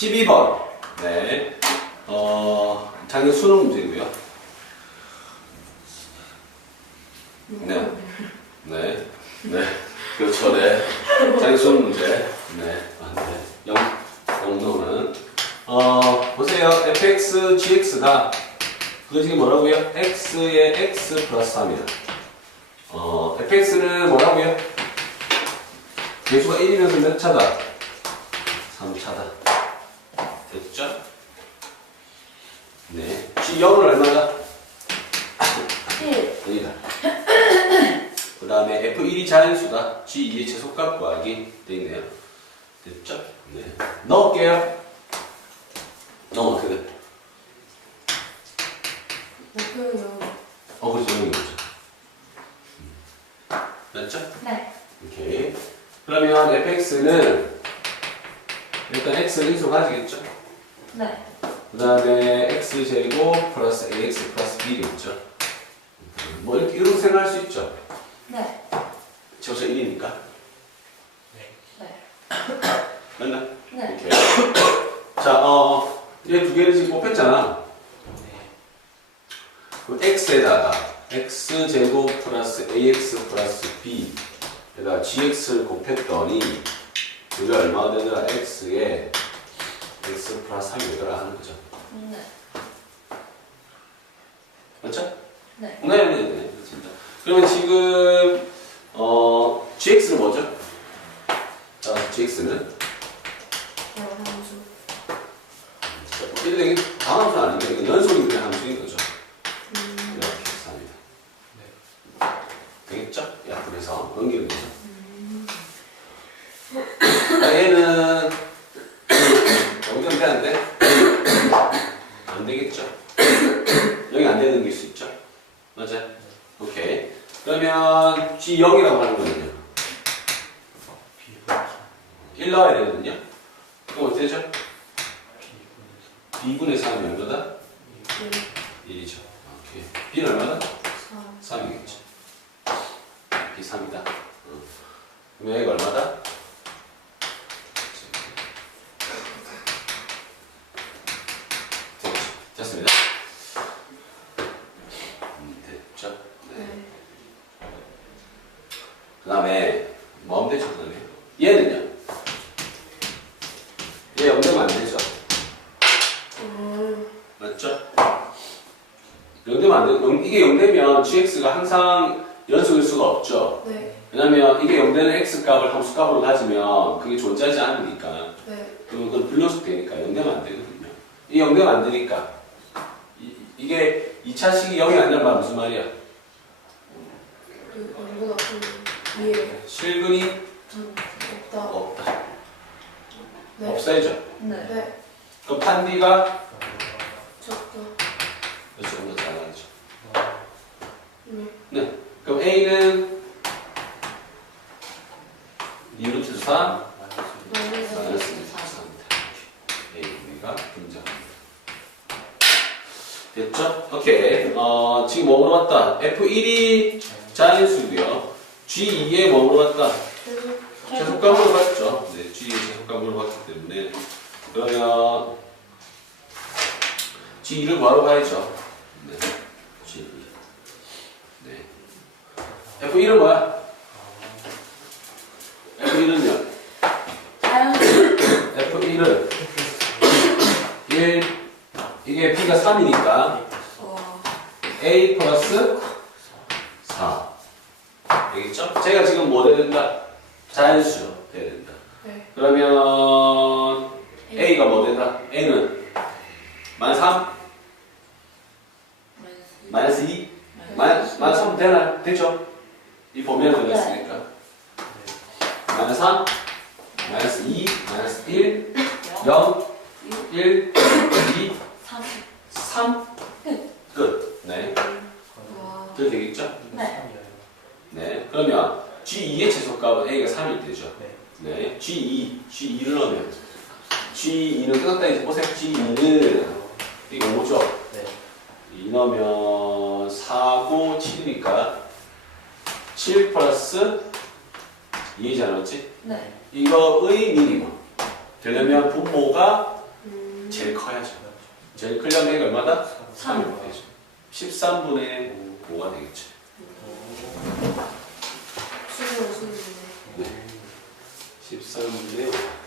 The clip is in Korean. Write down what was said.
12번. 네. 어, 작년 수능 문제고요. 네. 네. 네. 그렇죠. 네. 작년 수능 문제. 네. 아, 네. 영, 영도는. 어, 보세요. fx, gx가 그거 지금 뭐라고요? x의 x 플러스 3이다. 어, fx는 뭐라고요? 개수가 1이면서 몇 차다? 3차다. 됐죠? 네. G0은 얼마다? 1. 1이다. 그 다음에 F1이 자연수다. G2의 최소값 구하기 돼 있네요. 됐죠? 네. 넣을게요. 넣으면 어떻게 돼? 목표요. 어, 그렇죠. 여기 있죠. 맞죠? 네. 오케이. 그러면 fx는 일단 x를 인수 가지겠죠? 네. 그 다음에 x제곱 플러스 ax 플러스 b겠죠? 뭐 이렇게, 이렇게 생각할 수 있죠? 네. 저서 1이니까. 네. 맞나? 네. 오케이. 자, 어, 얘 두 개를 지금 곱했잖아. 그럼 x에다가 x제곱 플러스 ax 플러스 b 에다 gx를 곱했더니 그게 얼마가 x에 x 플러스 3이 되더라 하는 거죠. 네. 맞죠? 네. 네, 네, 네. 그렇습니다. 그러면 지금 어, gx는 뭐죠? 자, gx는 여함수. 이게 방함수 아닌데 이거 연속이 그냥 함수인 거죠. 음. 이렇게 삽니다. 되겠죠? 약분해서 넘기는 거죠. 자, 얘는 여기서 되는데 안 되겠죠? 여기 안 되는 게 수 있죠? 맞아? 오케이. 그러면 G0이라고 하는 거는요? 1 나와야 되거든요? 그럼 어떻게 되죠? B분의 3이 얼마다? 1이죠. 오케이. B는 얼마다? 4. 3이겠죠. B 3이다. 어. 그럼 여기가 얼마다? 됐죠. 됐습니다. 음, 됐죠. 네. 네. 그 다음에 뭐 하면 되죠? 얘는요? 얘 영되면 안 되죠? 음. 맞죠? 영되면 안 돼. 영- 이게 영되면 gx가 항상 연속일 수가 없죠. 네. 왜냐면 이게 영되는 x 값을 함수 값으로 가지면 그게 존재하지 않으니까 네. 그럼 그건 불연속 되니까 영되면 안 되거든요. 이 영되면 안 되니까 이, 게 2차식이 0이 아니란 말 무슨 말이야? 그 위에 실근이 전 없다. 없다. 네. 없어야죠. 네. 네. 그럼 판디가 적다. 조금 더 잘하죠. 네. 그럼 A는 2루트 3 마이너스 마이너스 4. 4입니다. A 우리가 등장합니다. 됐죠? 오케이. 어, 지금 뭐 물어봤다? F1이 자연수고요. G2에 뭐 물어봤다? 최소값 물어봤죠. 네, G의 최소값 물어봤기 때문에 그러면 G2를 바로 가야죠. 네, G2. 네. F1은 뭐야? F1은요? 자연수. F1은 1 이게 B가 3이니까 와. A 플러스 4 되겠죠? 제가 지금 뭐 돼야 된다? 자연수 돼야 된다. 네. 그러면 A가 뭐 된다? A는 만 3? 마이너스 2? 마이너스 3 되나? 되죠? 이 보면 들어있으니까 마이너스 3 마이너스 2 마이너스 1 0 1 2 3. 3 끝. 네. 와. 그 되겠죠? 네. 네. 그러면 G2의 최소값은 A가 3일 되죠. 네. G2, G2를 넣으면 G2는 끝났다 이제 보세요. G2는 이거 5죠. 2 넣으면 4고 7이니까 7 플러스 2이잖아, 맞지? 네. 이거의 미니멈. 되려면 분모가 제일 커야죠. 제일 크려면 이게 얼마다? 삼. 3이 되죠. 13분의 5가 되겠죠. 수 Saint-Léo.